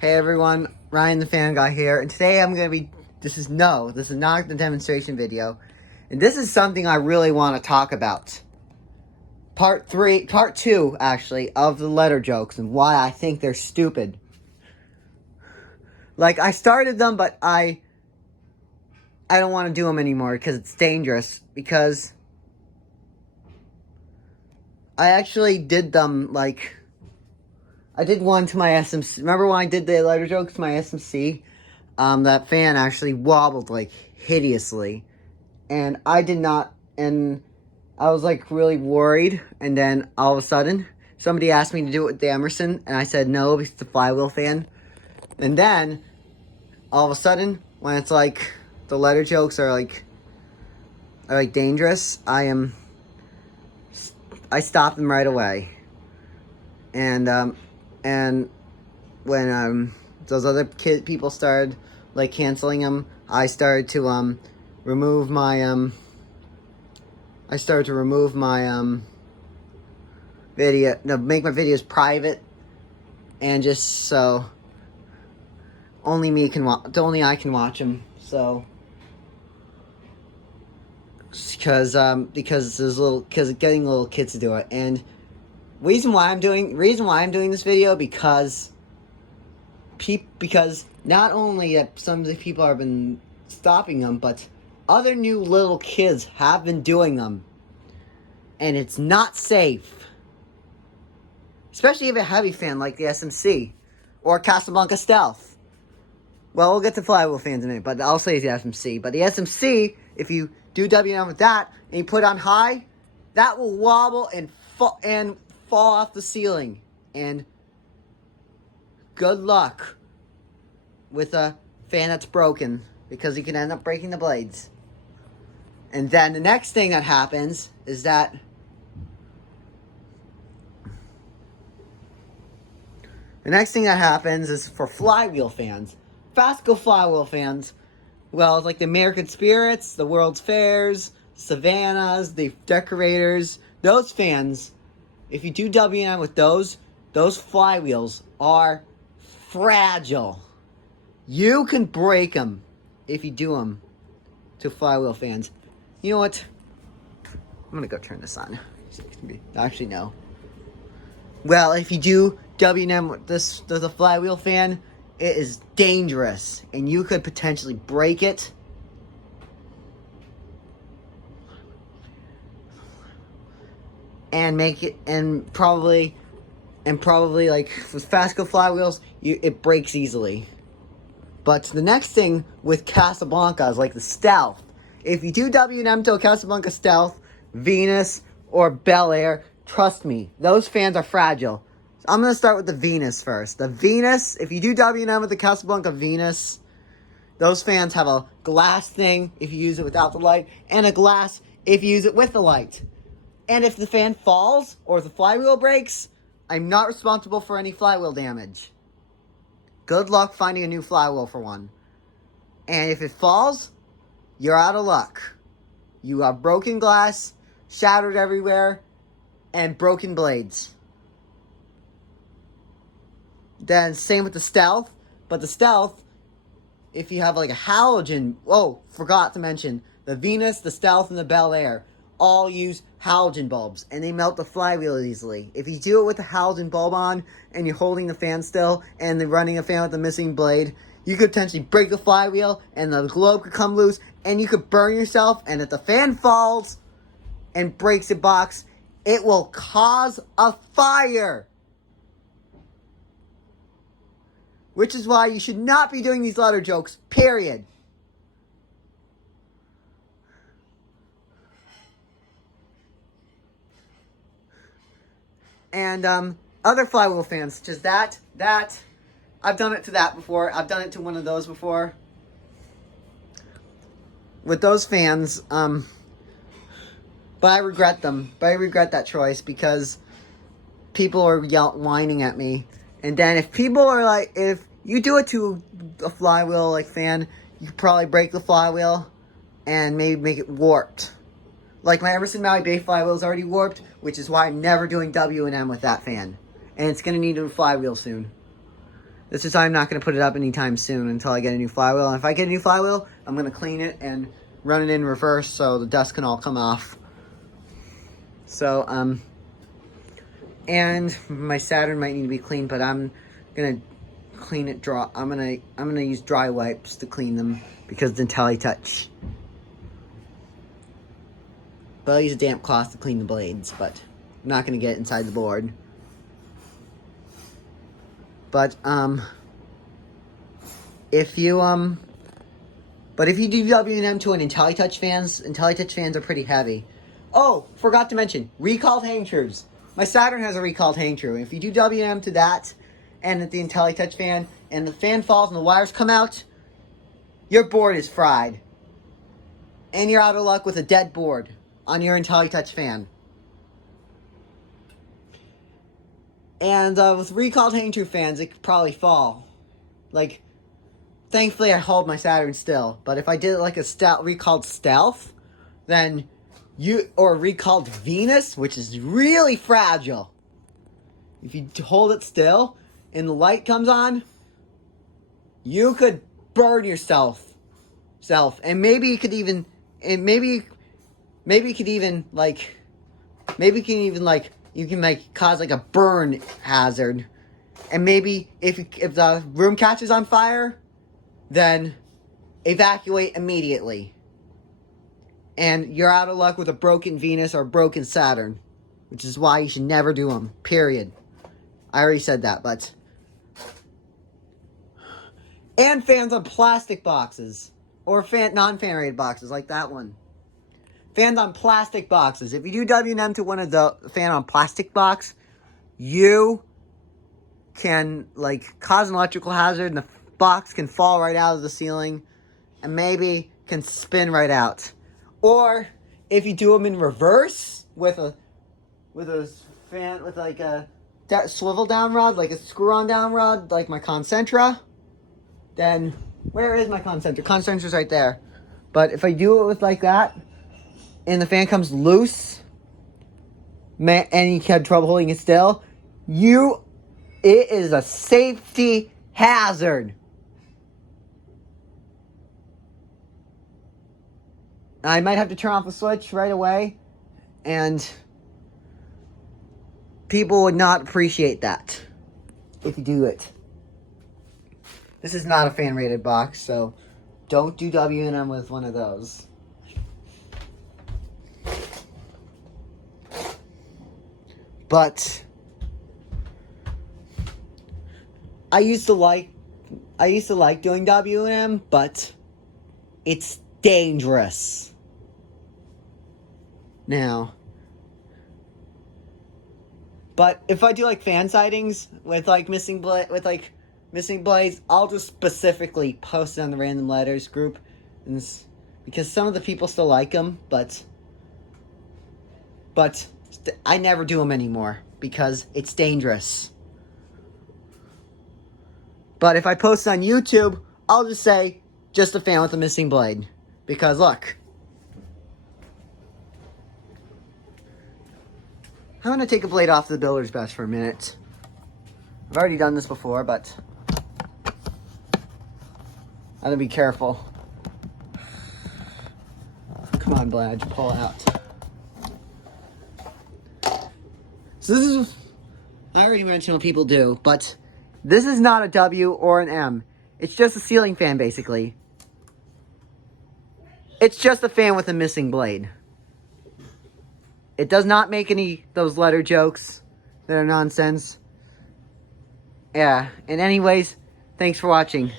Hey everyone, Ryan the Fan Guy here, and today this is not the demonstration video, and this is something I really want to talk about. Part 2, actually, of the letter jokes and why I think they're stupid. Like, I started them, but I don't want to do them anymore because it's dangerous, because I actually did them, like, I did one to my SMC. Remember when I did the letter jokes to my SMC? That fan actually wobbled, like, hideously. And I did not, and I was, like, really worried. And then, all of a sudden, somebody asked me to do it with the Emerson. And I said no, because it's a flywheel fan. And then, all of a sudden, when it's, like, the letter jokes are dangerous, I stopped them right away. And when those other people started like canceling them, I started to remove my video, make my videos private, and just so only I can watch them. So because getting little kids to do it. And reason why I'm doing this video, because not only that some of the people have been stopping them, but other new little kids have been doing them, and it's not safe. Especially if you're a heavy fan like the SMC or Casablanca Stealth. Well, we'll get to flywheel fans in a minute, but I'll say the SMC. But the SMC, if you do WM with that and you put it on high, that will wobble and fall off the ceiling. And good luck with a fan that's broken, because you can end up breaking the blades. And then the next thing that happens is that for flywheel fans, Fasco flywheel fans, well, it's like the American Spirits, the World's Fairs, Savannahs, the Decorators, those fans, if you do WM with those flywheels are fragile. You can break them if you do them to flywheel fans. You know what? I'm going to go turn this on. Actually, no. Well, if you do WM with the flywheel fan, it is dangerous, and you could potentially break it. And probably like with Fasco flywheels, it breaks easily. But the next thing with Casablanca is like the Stealth. If you do W&M to a Casablanca Stealth, Venus, or Bel Air, trust me, those fans are fragile. So I'm going to start with the Venus first. The Venus, if you do W&M with the Casablanca Venus, those fans have a glass thing if you use it without the light, and a glass if you use it with the light. And if the fan falls, or if the flywheel breaks, I'm not responsible for any flywheel damage. Good luck finding a new flywheel for one. And if it falls, you're out of luck. You have broken glass, shattered everywhere, and broken blades. Then same with the Stealth. But the Stealth, if you have like a halogen... Oh, forgot to mention. The Venus, the Stealth, and the Bel Air all use halogen bulbs, and they melt the flywheel easily. If you do it with the halogen bulb on, and you're holding the fan still, and then running a fan with the missing blade, you could potentially break the flywheel, and the globe could come loose, and you could burn yourself. And if the fan falls and breaks the box, it will cause a fire. Which is why you should not be doing these letter jokes, period. And other flywheel fans, just that, I've done it to that before. I've done it to one of those before. With those fans, but I regret them. But I regret that choice, because people are whining at me. And then if you do it to a flywheel like fan, you could probably break the flywheel and maybe make it warped. Like my Emerson Maui Bay flywheel is already warped, which is why I'm never doing W&M with that fan. And it's going to need a flywheel soon. This is why I'm not going to put it up anytime soon until I get a new flywheel. And if I get a new flywheel, I'm going to clean it and run it in reverse so the dust can all come off. So, and my Saturn might need to be cleaned, but I'm going to clean it dry. I'm going to use dry wipes to clean them because the IntelliTouch. But I'll use a damp cloth to clean the blades, but I'm not going to get inside the board. But, if you do W&M to an IntelliTouch fans are pretty heavy. Oh, forgot to mention, recalled hang trues. My Saturn has a recalled hang true. If you do W&M to that, and at the IntelliTouch fan, and the fan falls and the wires come out, your board is fried. And you're out of luck with a dead board on your IntelliTouch fan. And with recalled hang true fans, it could probably fall. Like, thankfully I hold my Saturn still. But if I did it like a recalled Stealth, then or recalled Venus, which is really fragile. If you hold it still and the light comes on, you could burn yourself. And maybe you could even, you can cause like a burn hazard. And maybe if the room catches on fire, then evacuate immediately. And you're out of luck with a broken Venus or a broken Saturn, which is why you should never do them, period. I already said that, but... And fans on plastic boxes, or non-fan rated boxes, like that one. Fans on plastic boxes. If you do W&M to one of the fan on plastic box, you can, cause an electrical hazard, and the box can fall right out of the ceiling, and maybe can spin right out. Or if you do them in reverse with a fan with a swivel down rod, like a screw on down rod, like my Concentra, then where is my Concentra? Concentra's right there. But if I do it with like that, and the fan comes loose, and you have trouble holding it still, it is a safety hazard. I might have to turn off the switch right away, and people would not appreciate that if you do it. This is not a fan-rated box, so don't do W&M with one of those. But I used to like doing W&M, but it's dangerous. Now, but if I do fan sightings with missing blades, I'll just specifically post it on the Random Letters group, because some of the people still like them, but I never do them anymore because it's dangerous. But if I post it on YouTube, I'll just say, just a fan with a missing blade. Because look, I'm going to take a blade off the builder's best for a minute. I've already done this before, but I'm going to be careful. Come on, Bladge, pull out. So this is, I already mentioned what people do, but this is not a W or an M. It's just a ceiling fan, basically. It's just a fan with a missing blade. It does not make those letter jokes that are nonsense. Yeah, and anyways, thanks for watching.